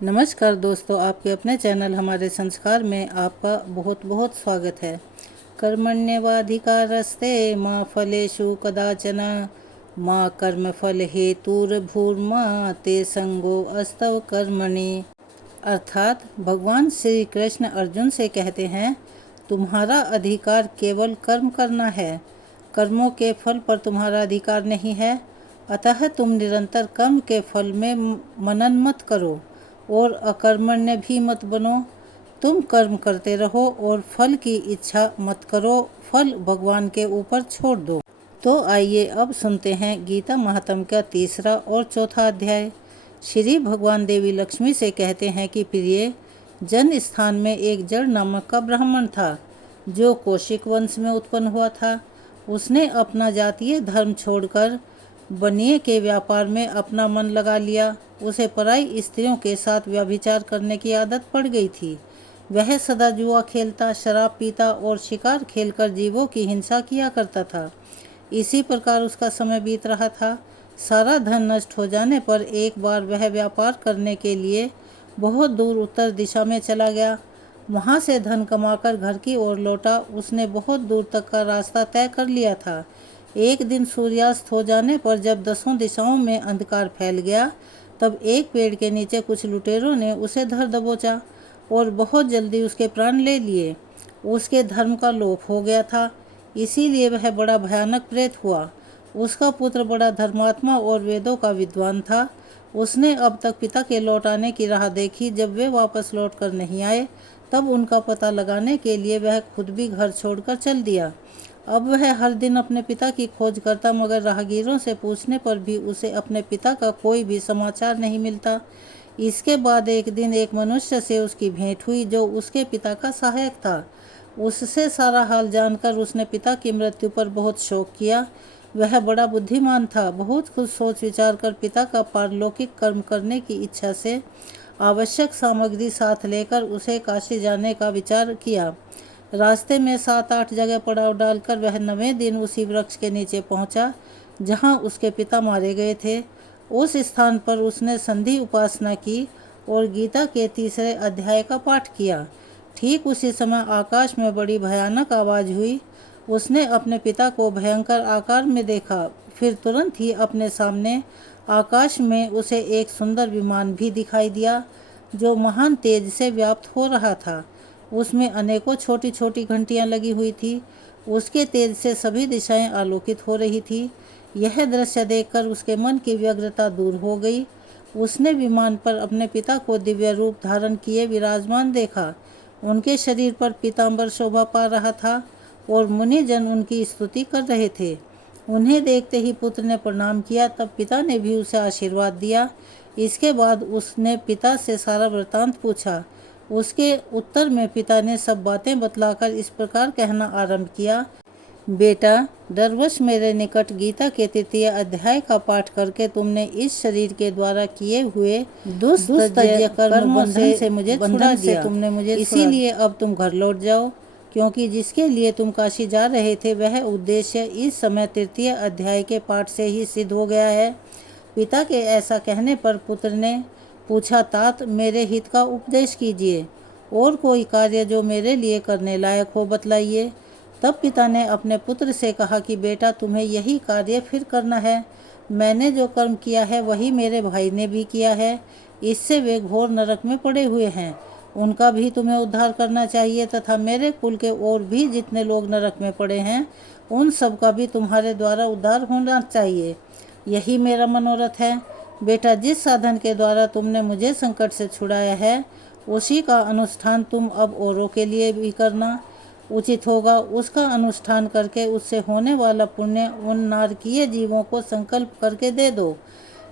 नमस्कार दोस्तों, आपके अपने चैनल हमारे संस्कार में आपका बहुत बहुत स्वागत है। कर्मण्येवाधिकारस्ते माँ फलेषु कदाचन माँ कर्मफल हेतुर्भूर्मा ते संगो अस्तव कर्मणि। अर्थात भगवान श्री कृष्ण अर्जुन से कहते हैं, तुम्हारा अधिकार केवल कर्म करना है, कर्मों के फल पर तुम्हारा अधिकार नहीं है। अतः तुम निरंतर कर्म के फल में मनन मत करो और अकर्मण्य भी मत बनो। तुम कर्म करते रहो और फल की इच्छा मत करो, फल भगवान के ऊपर छोड़ दो। तो आइए अब सुनते हैं गीता महात्म्य का तीसरा और चौथा अध्याय। श्री भगवान देवी लक्ष्मी से कहते हैं कि प्रिय, जन स्थान में एक जड़ नामक का ब्राह्मण था जो कौशिक वंश में उत्पन्न हुआ था। उसने अपना जातीय धर्म छोड़कर बनिए के व्यापार में अपना मन लगा लिया। उसे पराई स्त्रियों के साथ व्यभिचार करने की आदत पड़ गई थी। वह सदा जुआ खेलता, शराब पीता और शिकार खेलकर जीवों की हिंसा किया करता था। इसी प्रकार उसका समय बीत रहा था। सारा धन नष्ट हो जाने पर एक बार वह व्यापार करने के लिए बहुत दूर उत्तर दिशा में चला गया। वहाँ से धन कमाकर घर की ओर लौटा। उसने बहुत दूर तक का रास्ता तय कर लिया था। एक दिन सूर्यास्त हो जाने पर जब 10 दिशाओं में अंधकार फैल गया, तब एक पेड़ के नीचे कुछ लुटेरों ने उसे धर दबोचा और बहुत जल्दी उसके प्राण ले लिए। उसके धर्म का लोप हो गया था, इसीलिए वह बड़ा भयानक प्रेत हुआ। उसका पुत्र बड़ा धर्मात्मा और वेदों का विद्वान था। उसने अब तक पिता के लौट आने की राह देखी। जब वे वापस लौट कर नहीं आए, तब उनका पता लगाने के लिए वह खुद भी घर छोड़कर चल दिया। अब वह हर दिन अपने पिता की खोज करता, मगर राहगीरों से पूछने पर भी उसे अपने पिता का कोई भी समाचार नहीं मिलता। इसके बाद एक दिन एक मनुष्य से उसकी भेंट हुई जो उसके पिता का सहायक था। उससे सारा हाल जानकर उसने पिता की मृत्यु पर बहुत शोक किया। वह बड़ा बुद्धिमान था। बहुत कुछ सोच विचार कर पिता का पारलौकिक कर्म करने की इच्छा से आवश्यक सामग्री साथ लेकर उसे काशी जाने का विचार किया। रास्ते में 7-8 जगह पड़ाव डालकर वह 9वें दिन उसी वृक्ष के नीचे पहुंचा जहां उसके पिता मारे गए थे। उस स्थान पर उसने संधि उपासना की और गीता के तीसरे अध्याय का पाठ किया। ठीक उसी समय आकाश में बड़ी भयानक आवाज़ हुई। उसने अपने पिता को भयंकर आकार में देखा। फिर तुरंत ही अपने सामने आकाश में उसे एक सुंदर विमान भी दिखाई दिया जो महान तेज से व्याप्त हो रहा था। उसमें अनेकों छोटी छोटी घंटियां लगी हुई थी। उसके तेज से सभी दिशाएं आलोकित हो रही थी। यह दृश्य देखकर उसके मन की व्यग्रता दूर हो गई। उसने विमान पर अपने पिता को दिव्य रूप धारण किए विराजमान देखा। उनके शरीर पर पीतांबर शोभा पा रहा था और मुनिजन उनकी स्तुति कर रहे थे। उन्हें देखते ही पुत्र ने प्रणाम किया। तब पिता ने भी उसे आशीर्वाद दिया। इसके बाद उसने पिता से सारा वृतांत पूछा। उसके उत्तर में पिता ने सब बातें बतलाकर इस प्रकार कहना आरंभ किया, बेटा, डरवश मेरे निकट गीता के तृतीय अध्याय का पाठ करके तुमने इस शरीर के द्वारा किए हुए दुस्तज्य कर्मों से मुझे छुड़ा दिया। तुमने मुझे इसीलिए अब तुम घर लौट जाओ, क्योंकि जिसके लिए तुम काशी जा रहे थे वह उद्देश्य इस समय तृतीय अध्याय के पाठ से ही सिद्ध हो गया है। पिता के ऐसा कहने पर पुत्र ने पूछा, तात, मेरे हित का उपदेश कीजिए और कोई कार्य जो मेरे लिए करने लायक हो बतलाइए। तब पिता ने अपने पुत्र से कहा कि बेटा, तुम्हें यही कार्य फिर करना है। मैंने जो कर्म किया है वही मेरे भाई ने भी किया है। इससे वे घोर नरक में पड़े हुए हैं। उनका भी तुम्हें उद्धार करना चाहिए तथा मेरे कुल के और भी जितने लोग नरक में पड़े हैं उन सब का भी तुम्हारे द्वारा उद्धार होना चाहिए। यही मेरा मनोरथ है। बेटा, जिस साधन के द्वारा तुमने मुझे संकट से छुड़ाया है उसी का अनुष्ठान तुम अब औरों के लिए भी करना उचित होगा। उसका अनुष्ठान करके उससे होने वाला पुण्य उन नारकीय जीवों को संकल्प करके दे दो।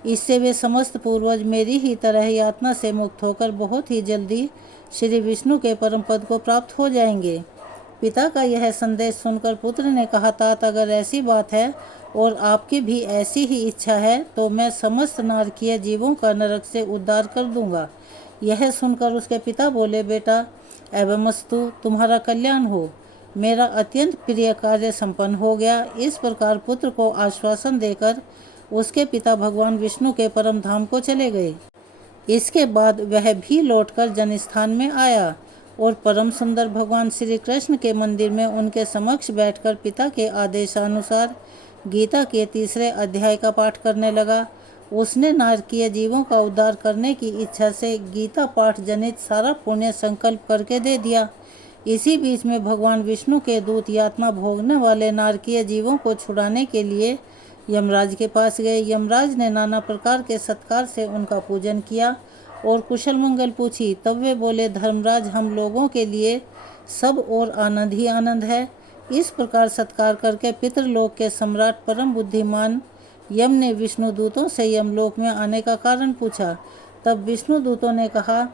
इससे वे समस्त पूर्वज मेरी ही तरह यातना से मुक्त होकर बहुत ही जल्दी श्री विष्णु के परम पद को प्राप्त हो जाएंगे। पिता का यह संदेश सुनकर पुत्र ने कहा, तात, अगर ऐसी बात है और आपकी भी ऐसी ही इच्छा है तो मैं समस्त नारकीय जीवों का नरक से उद्धार कर दूंगा। यह सुनकर उसके पिता बोले, बेटा, एवमस्तु, तुम्हारा कल्याण हो। मेरा अत्यंत प्रिय कार्य संपन्न हो गया। इस प्रकार पुत्र को आश्वासन देकर उसके पिता भगवान विष्णु के परम धाम को चले गए। इसके बाद वह भी लौटकर जनस्थान में आया और परम सुंदर भगवान श्री कृष्ण के मंदिर में उनके समक्ष बैठकर पिता के आदेशानुसार गीता के 3 अध्याय का पाठ करने लगा। उसने नारकीय जीवों का उद्धार करने की इच्छा से गीता पाठ जनित सारा पुण्य संकल्प करके दे दिया। इसी बीच में भगवान विष्णु के दूत यातना भोगने वाले नारकीय जीवों को छुड़ाने के लिए यमराज के पास गए। यमराज ने नाना प्रकार के सत्कार से उनका पूजन किया और कुशल मंगल पूछी। तब वे बोले, धर्मराज, हम लोगों के लिए सब और आनंद ही आनंद है। इस प्रकार सत्कार करके पितृलोक के सम्राट परम बुद्धिमान यम ने विष्णु दूतों से यमलोक में आने का कारण पूछा। तब विष्णु दूतों ने कहा,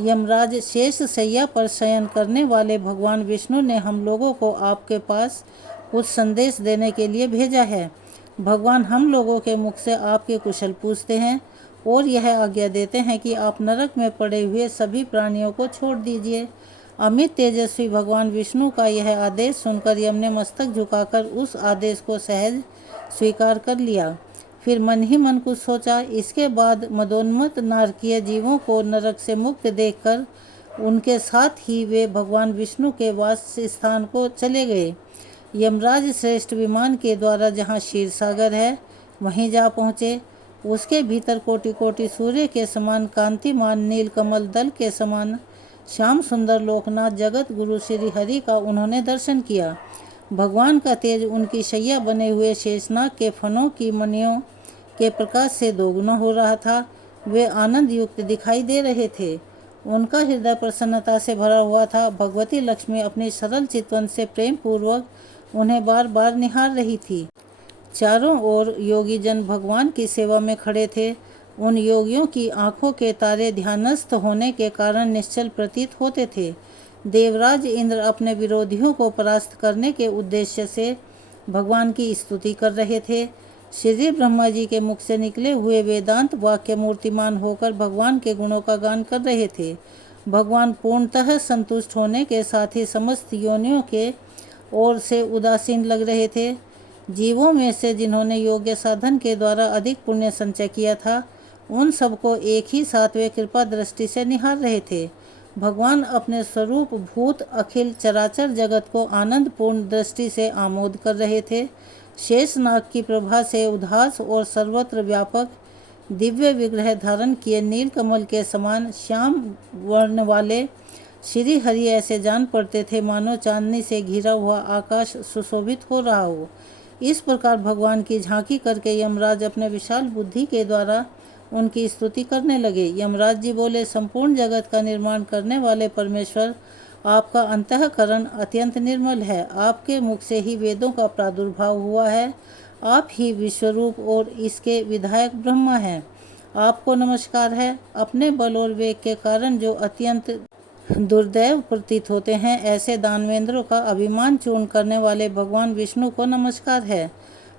यमराज, शेष सैया पर शयन करने वाले भगवान विष्णु ने हम लोगों को आपके पास कुछ संदेश देने के लिए भेजा है। भगवान हम लोगों के मुख से आपके कुशल पूछते हैं और यह आज्ञा देते हैं कि आप नरक में पड़े हुए सभी प्राणियों को छोड़ दीजिए। अमित तेजस्वी भगवान विष्णु का यह आदेश सुनकर यम ने मस्तक झुकाकर उस आदेश को सहज स्वीकार कर लिया। फिर मन ही मन कुछ सोचा। इसके बाद मदोन्मत्त नारकीय जीवों को नरक से मुक्त देखकर उनके साथ ही वे भगवान विष्णु के वास स्थान को चले गए। यमराज श्रेष्ठ विमान के द्वारा जहाँ क्षीर सागर है वहीं जा पहुँचे। उसके भीतर कोटि कोटि सूर्य के समान कांतिमान नीलकमल दल के समान श्याम सुंदर लोकनाथ जगत गुरु श्री हरि का उन्होंने दर्शन किया। भगवान का तेज उनकी शैया बने हुए शेषनाग के फनों की मणियों के प्रकाश से दोगुना हो रहा था। वे आनंद युक्त दिखाई दे रहे थे। उनका हृदय प्रसन्नता से भरा हुआ था। भगवती लक्ष्मी अपनी सरल चितवन से प्रेम पूर्वक उन्हें बार बार निहार रही थी। चारों ओर योगी जन भगवान की सेवा में खड़े थे। उन योगियों की आंखों के तारे ध्यानस्थ होने के कारण निश्चल प्रतीत होते थे। देवराज इंद्र अपने विरोधियों को परास्त करने के उद्देश्य से भगवान की स्तुति कर रहे थे। श्री ब्रह्मा जी के मुख से निकले हुए वेदांत वाक्य मूर्तिमान होकर भगवान के गुणों का गान कर रहे थे। भगवान पूर्णतः संतुष्ट होने के साथ ही समस्त योनियों के ओर से उदासीन लग रहे थे। जीवों में से जिन्होंने योग्य साधन के द्वारा अधिक पुण्य संचय किया था, उन सबको एक ही साथ वे कृपा दृष्टि से निहार रहे थे। भगवान अपने स्वरूप भूत अखिल चराचर जगत को आनंद पूर्ण दृष्टि से आमोद कर रहे थे। शेषनाग की प्रभा से उदास और सर्वत्र व्यापक दिव्य विग्रह धारण किए नीलकमल के समान श्याम वर्ण वाले श्री हरि ऐसे जान पड़ते थे मानो चांदनी से घिरा हुआ आकाश सुशोभित हो रहा हो। इस प्रकार भगवान की झांकी करके यमराज अपने विशाल बुद्धि के द्वारा उनकी स्तुति करने लगे। यमराज जी बोले, संपूर्ण जगत का निर्माण करने वाले परमेश्वर, आपका अंतःकरण अत्यंत निर्मल है। आपके मुख से ही वेदों का प्रादुर्भाव हुआ है। आप ही विश्वरूप और इसके विधायक ब्रह्मा हैं। आपको नमस्कार है। अपने बल और वेग के कारण जो अत्यंत दुर्दैव प्रतीत होते हैं, ऐसे दानवेंद्रों का अभिमान चूर्ण करने वाले भगवान विष्णु को नमस्कार है।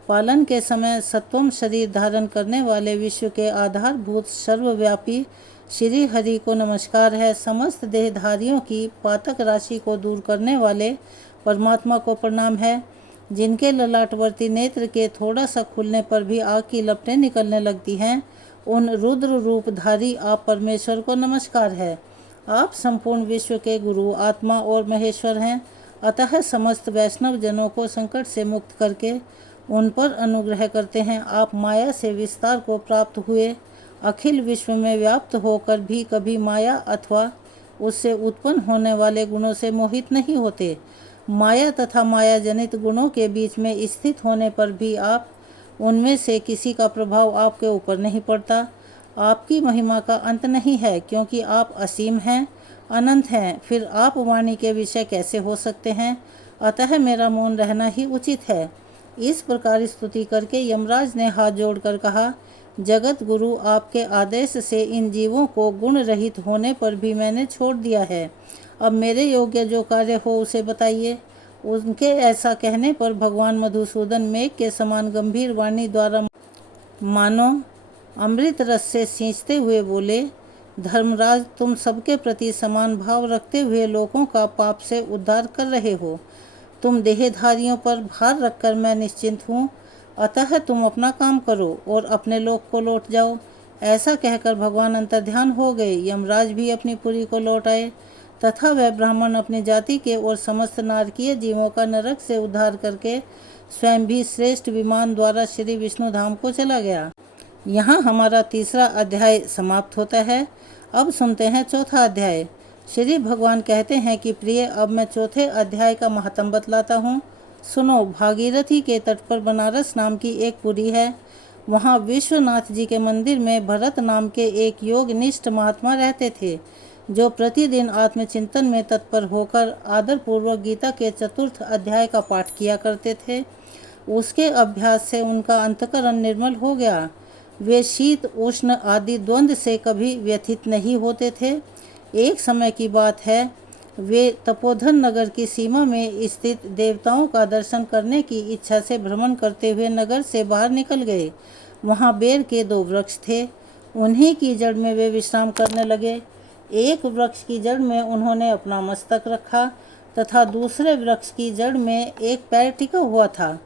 पालन के समय सत्वम शरीर धारण करने वाले विश्व के आधारभूत सर्वव्यापी श्री हरि को नमस्कार है। समस्त देहधारियों की पातक राशि को दूर करने वाले परमात्मा को प्रणाम है। जिनके ललाटवर्ती नेत्र के थोड़ा सा खुलने पर भी आग की लपटें निकलने लगती हैं, उन रुद्र रूपधारी आप परमेश्वर को नमस्कार है। आप संपूर्ण विश्व के गुरु, आत्मा और महेश्वर हैं। अतः समस्त वैष्णव जनों को संकट से मुक्त करके उन पर अनुग्रह करते हैं। आप माया से विस्तार को प्राप्त हुए अखिल विश्व में व्याप्त होकर भी कभी माया अथवा उससे उत्पन्न होने वाले गुणों से मोहित नहीं होते। माया तथा माया जनित गुणों के बीच में स्थित होने पर भी आप उनमें से किसी का प्रभाव आपके ऊपर नहीं पड़ता। आपकी महिमा का अंत नहीं है, क्योंकि आप असीम हैं, अनंत हैं। फिर आप वाणी के विषय कैसे हो सकते हैं? अतः मेरा मौन रहना ही उचित है। इस प्रकार स्तुति करके यमराज ने हाथ जोड़कर कहा, जगत गुरु, आपके आदेश से इन जीवों को गुण रहित होने पर भी मैंने छोड़ दिया है। अब मेरे योग्य जो कार्य हो उसे बताइए। उनके ऐसा कहने पर भगवान मधुसूदन मेघ के समान गंभीर वाणी द्वारा मानो अमृत रस से सींचते हुए बोले, धर्मराज, तुम सबके प्रति समान भाव रखते हुए लोगों का पाप से उद्धार कर रहे हो। तुम देहधारियों पर भार रखकर मैं निश्चिंत हूँ। अतः तुम अपना काम करो और अपने लोक को लौट जाओ। ऐसा कहकर भगवान अंतर्ध्यान हो गए। यमराज भी अपनी पुरी को लौट आए तथा वह ब्राह्मण अपनी जाति के और समस्त नारकीय जीवों का नरक से उद्धार करके स्वयं भी श्रेष्ठ विमान द्वारा श्री विष्णु धाम को चला गया। यहाँ हमारा तीसरा अध्याय समाप्त होता है। अब सुनते हैं चौथा अध्याय। श्री भगवान कहते हैं कि प्रिय, अब मैं चौथे अध्याय का महात्म बतलाता हूँ। सुनो, भागीरथी के तट पर बनारस नाम की एक पुरी है। वहाँ विश्वनाथ जी के मंदिर में भरत नाम के एक योगनिष्ठ महात्मा रहते थे, जो प्रतिदिन आत्मचिंतन में तत्पर होकर आदरपूर्वक गीता के चतुर्थ अध्याय का पाठ किया करते थे। उसके अभ्यास से उनका अंतःकरण निर्मल हो गया। वे शीत उष्ण आदि द्वंद्व से कभी व्यथित नहीं होते थे। एक समय की बात है, वे तपोधन नगर की सीमा में स्थित देवताओं का दर्शन करने की इच्छा से भ्रमण करते हुए नगर से बाहर निकल गए। वहाँ बेर के 2 वृक्ष थे। उन्हीं की जड़ में वे विश्राम करने लगे। एक वृक्ष की जड़ में उन्होंने अपना मस्तक रखा तथा दूसरे वृक्ष की जड़ में एक पैर टिका हुआ था।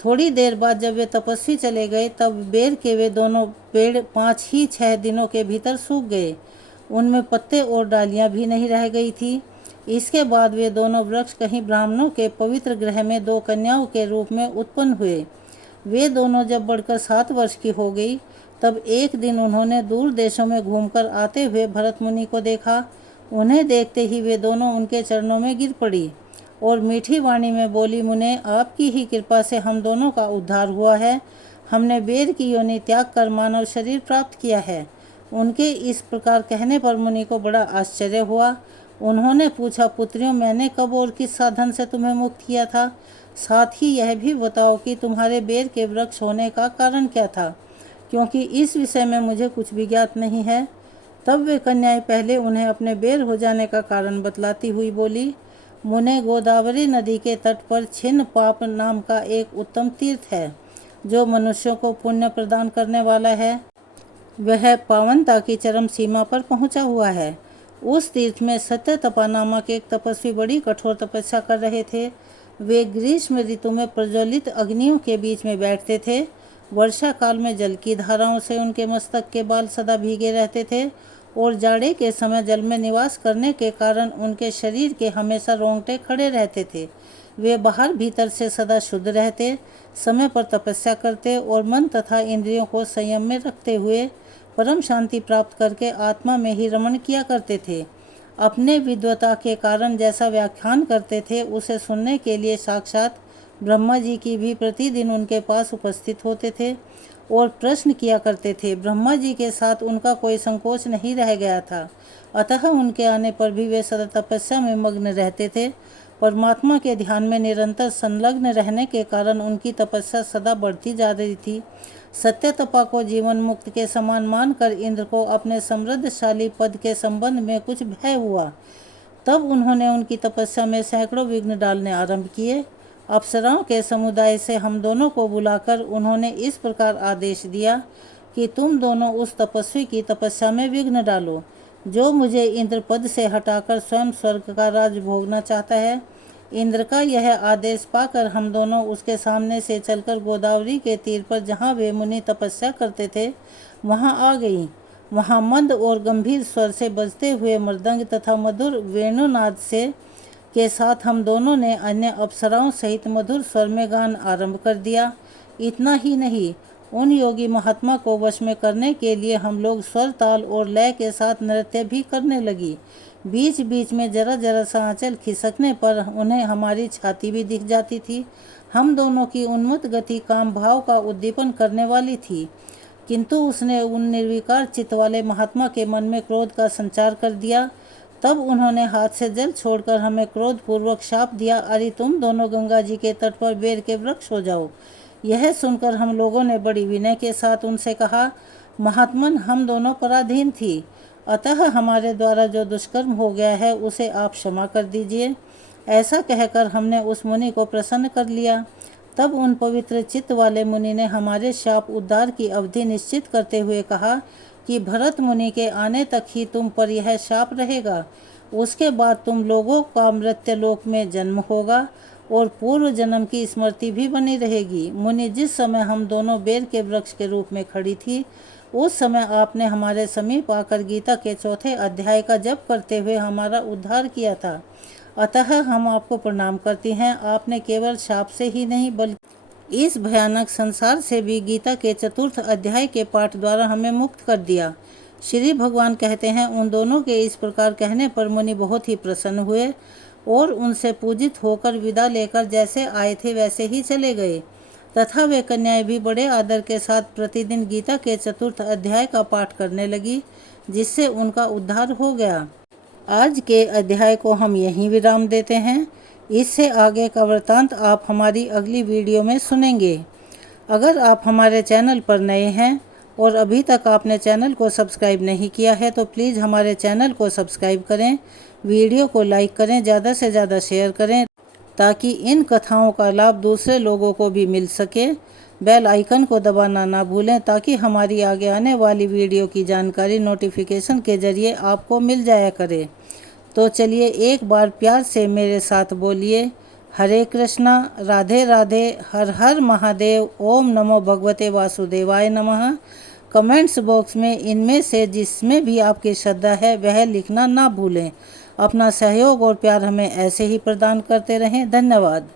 थोड़ी देर बाद जब वे तपस्वी चले गए, तब बेर के वे दोनों पेड़ 5 ही 6 दिनों के भीतर सूख गए। उनमें पत्ते और डालियां भी नहीं रह गई थी। इसके बाद वे दोनों वृक्ष कहीं ब्राह्मणों के पवित्र गृह में 2 कन्याओं के रूप में उत्पन्न हुए। वे दोनों जब बढ़कर 7 वर्ष की हो गई, तब एक दिन उन्होंने दूर देशों में घूमकर आते हुए भरत मुनि को देखा। उन्हें देखते ही वे दोनों उनके चरणों में गिर पड़ी और मीठी वाणी में बोली, मुने, आपकी ही कृपा से हम दोनों का उद्धार हुआ है। हमने बेर की योनि त्याग कर मानव शरीर प्राप्त किया है। उनके इस प्रकार कहने पर मुनि को बड़ा आश्चर्य हुआ। उन्होंने पूछा, पुत्रियों, मैंने कब और किस साधन से तुम्हें मुक्त किया था? साथ ही यह भी बताओ कि तुम्हारे बेर के वृक्ष होने का कारण क्या था, क्योंकि इस विषय में मुझे कुछ भी ज्ञात नहीं है। तब वे कन्याएं पहले उन्हें अपने बेर हो जाने का कारण बतलाती हुई बोली, मुने, गोदावरी नदी के तट पर छिन्न पाप नाम का एक उत्तम तीर्थ है, जो मनुष्यों को पुण्य प्रदान करने वाला है। वह पावनता की चरम सीमा पर पहुंचा हुआ है। उस तीर्थ में सत्यतपा नामक एक तपस्वी बड़ी कठोर तपस्या कर रहे थे। वे ग्रीष्म ऋतु में प्रज्वलित अग्नियों के बीच में बैठते थे। वर्षा काल में जल की धाराओं से उनके मस्तक के बाल सदा भीगे रहते थे और जाड़े के समय जल में निवास करने के कारण उनके शरीर के हमेशा रोंगटे खड़े रहते थे। वे बाहर भीतर से सदा शुद्ध रहते, समय पर तपस्या करते और मन तथा इंद्रियों को संयम में रखते हुए परम शांति प्राप्त करके आत्मा में ही रमण किया करते थे। अपने विद्वता के कारण जैसा व्याख्यान करते थे, उसे सुनने के लिए साक्षात ब्रह्मा जी की भी प्रतिदिन उनके पास उपस्थित होते थे और प्रश्न किया करते थे। ब्रह्मा जी के साथ उनका कोई संकोच नहीं रह गया था, अतः उनके आने पर भी वे सदा तपस्या में मग्न रहते थे। परमात्मा के ध्यान में निरंतर संलग्न रहने के कारण उनकी तपस्या सदा बढ़ती जा रही थी। सत्यतपा को जीवन मुक्त के समान मानकर इंद्र को अपने समृद्धशाली पद के संबंध में कुछ भय हुआ। तब उन्होंने उनकी तपस्या में सैकड़ों विघ्न डालने आरंभ किए। अप्सराओं के समुदाय से हम दोनों को बुलाकर उन्होंने इस प्रकार आदेश दिया कि तुम दोनों उस तपस्वी की तपस्या में विघ्न डालो, जो मुझे इंद्र पद से हटाकर स्वयं स्वर्ग का राज भोगना चाहता है। इंद्र का यह आदेश पाकर हम दोनों उसके सामने से चलकर गोदावरी के तीर पर जहाँ वे मुनि तपस्या करते थे, वहाँ आ गई। वहाँ मंद और गंभीर स्वर से बजते हुए मृदंग तथा मधुर वेणुनाद से के साथ हम दोनों ने अन्य अप्सराओं सहित मधुर स्वर में गान आरंभ कर दिया। इतना ही नहीं, उन योगी महात्मा को वश में करने के लिए हम लोग स्वर, ताल और लय के साथ नृत्य भी करने लगी। बीच बीच में जरा जरा सा आंचल खिसकने पर उन्हें हमारी छाती भी दिख जाती थी। हम दोनों की उन्मत्त गति काम भाव का उद्दीपन करने वाली थी, किंतु उसने उन निर्विकार चित्त वाले महात्मा के मन में क्रोध का संचार कर दिया। तब उन्होंने हाथ से जल छोड़कर हमें क्रोध पूर्वक शाप दिया, अरे तुम दोनों गंगा जी के तट पर बेर के वृक्ष हो जाओ। यह सुनकर हम लोगों ने बड़ी विनय के साथ उनसे कहा, महात्मन, हम दोनों पराधीन थी, अतः हमारे द्वारा जो दुष्कर्म हो गया है उसे आप क्षमा कर दीजिए। ऐसा कहकर हमने उस मुनि को प्रसन्न कर लिया। तब उन पवित्र चित्त वाले मुनि ने हमारे शाप उद्धार की अवधि निश्चित करते हुए कहा कि भरत मुनि के आने तक ही तुम पर यह शाप रहेगा। उसके बाद तुम लोगों का मृत्युलोक में जन्म होगा और पूर्व जन्म की स्मृति भी बनी रहेगी। मुनि, जिस समय हम दोनों बेर के वृक्ष के रूप में खड़ी थी, उस समय आपने हमारे समीप आकर गीता के चौथे अध्याय का जप करते हुए हमारा उद्धार किया था। अतः हम आपको प्रणाम करती हैं। आपने केवल शाप से ही नहीं बल्कि इस भयानक संसार से भी गीता के चतुर्थ अध्याय के पाठ द्वारा हमें मुक्त कर दिया। श्री भगवान कहते हैं, उन दोनों के इस प्रकार कहने पर मुनि बहुत ही प्रसन्न हुए और उनसे पूजित होकर विदा लेकर जैसे आए थे वैसे ही चले गए तथा वे कन्याएं भी बड़े आदर के साथ प्रतिदिन गीता के चतुर्थ अध्याय का पाठ करने लगी, जिससे उनका उद्धार हो गया। आज के अध्याय को हम यहीं विराम देते हैं। इससे आगे का वृतांत आप हमारी अगली वीडियो में सुनेंगे। अगर आप हमारे चैनल पर नए हैं और अभी तक आपने चैनल को सब्सक्राइब नहीं किया है तो प्लीज़ हमारे चैनल को सब्सक्राइब करें, वीडियो को लाइक करें, ज़्यादा से ज़्यादा शेयर करें ताकि इन कथाओं का लाभ दूसरे लोगों को भी मिल सके। बेल आइकन को दबाना ना भूलें ताकि हमारी आगे आने वाली वीडियो की जानकारी नोटिफिकेशन के ज़रिए आपको मिल जाया करे। तो चलिए एक बार प्यार से मेरे साथ बोलिए, हरे कृष्णा, राधे राधे, हर हर महादेव, ओम नमो भगवते वासुदेवाय नमः। कमेंट्स बॉक्स में इनमें से जिसमें भी आपकी श्रद्धा है वह लिखना ना भूलें। अपना सहयोग और प्यार हमें ऐसे ही प्रदान करते रहें। धन्यवाद।